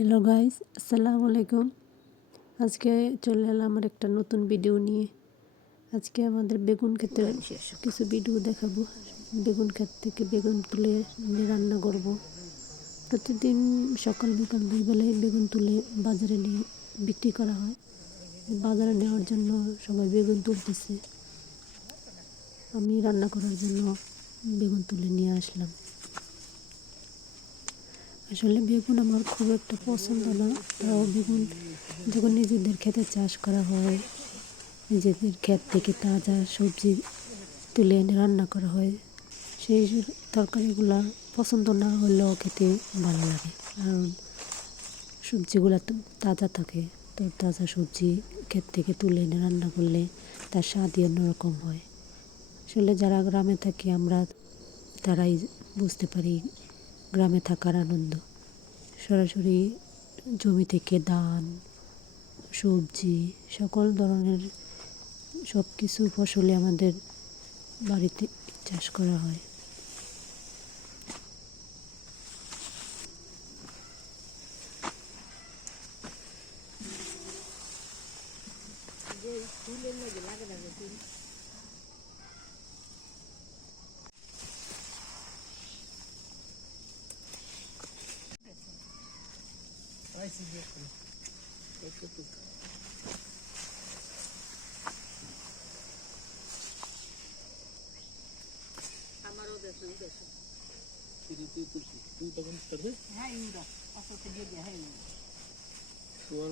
Hello guys, আসসালামু আলাইকুম। আজকে চলে এলাম আমার একটা নতুন ভিডিও নিয়ে। আজকে আমাদের বেগুন ক্ষেতের কিছু ভিডিও দেখাবো। বেগুন ক্ষেত থেকে বেগুন তুলে নিয়ে রান্না করব। প্রতিদিন সকাল বিকাল দুই বেলায় বেগুন তুলে বাজারে নিয়ে বিক্রি করা হয়। বাজারে নেওয়ার জন্য সবাই বেগুন তুলতেছে। আমি রান্না করার জন্য বেগুন তুলে নিয়ে আসলাম। আসলে বেগুন আমার খুব একটা পছন্দ না, তাও বেগুন যখন নিজেদের ক্ষেতে চাষ করা হয়, নিজেদের ক্ষেত থেকে তাজা সবজি তুলে এনে রান্না করা হয়, সেই তরকারিগুলো পছন্দ না হলেও খেতে ভালো লাগে। কারণ সবজিগুলো তো তাজা থাকে, তো তাজা সবজি ক্ষেত থেকে তুলে এনে রান্না করলে তার স্বাদই অন্যরকম হয়। আসলে যারা গ্রামে থাকি আমরা, তারাই বুঝতে পারি গ্রামে থাকার আনন্দ। সরাসরি জমি থেকে ধান, সবজি, সকল ধরনের সব কিছু ফসলই আমাদের বাড়িতে চাষ করা হয়।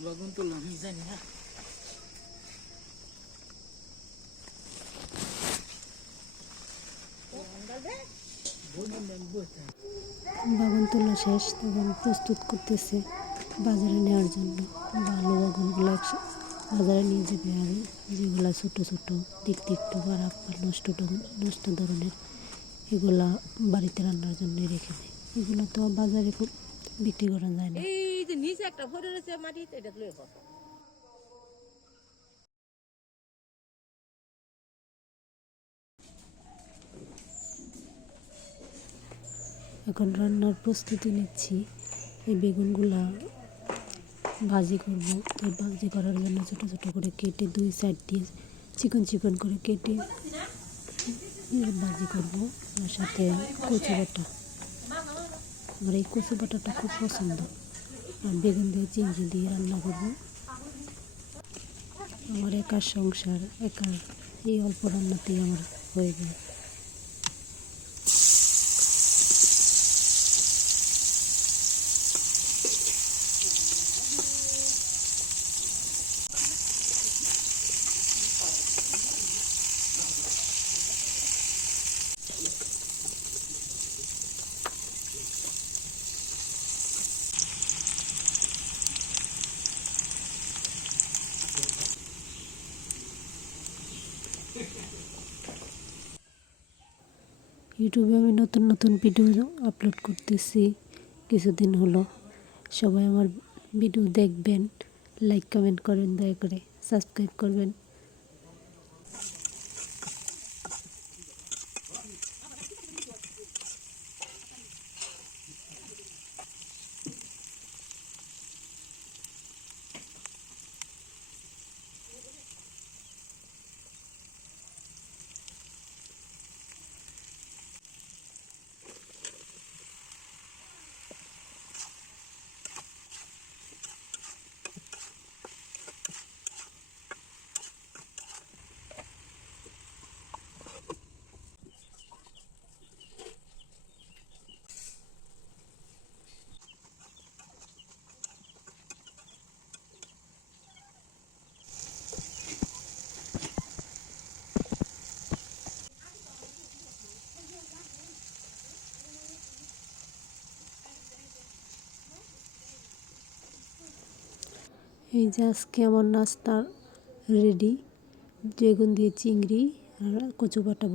বাগুন তো আমি জানি না। বাগান তোলা শেষ, তখন প্রস্তুত করতেছে বাজারে নেওয়ার জন্য। ভালো বাগানগুলো বাজারে নিয়ে যাবে, আর যেগুলো ছোটো ছোটো দেখতে একটু খারাপ বা নষ্ট ধরনের, এগুলা বাড়িতে রান্নার জন্য রেখে দেয়। এগুলো তো বাজারে খুব বিক্রি করা যায় না। এই যে নিচে একটা ভরে রয়েছে মাটিতে, এটা তুলে ফেল। এখন রান্নার প্রস্তুতি নিচ্ছি। এই বেগুনগুলা ভাজি করব। তাই ভাজি করার জন্য ছোটো ছোটো করে কেটে দুই সাইড দিয়ে চিকন চিকন করে কেটে ভাজি করব। আর সাথে কচু বাটা, আমার এই কচু বাটাটা খুব পছন্দ। আর বেগুন দিয়ে চিংড়ি দিয়ে রান্না করব। আমার একার সংসার, একার এই অল্প রান্নাতেই আমার হয়ে যায়। ইউটিউবে আমি নতুন নতুন ভিডিও আপলোড করতেছি কিছুদিন হলো। সবাই আমার ভিডিও দেখবেন, লাইক কমেন্ট করবেন, দয়া করে সাবস্ক্রাইব করবেন। এই যে আজকে আমার নাস্তা রেডি। বেগুন দিয়ে চিংড়ি আর কচু বাটা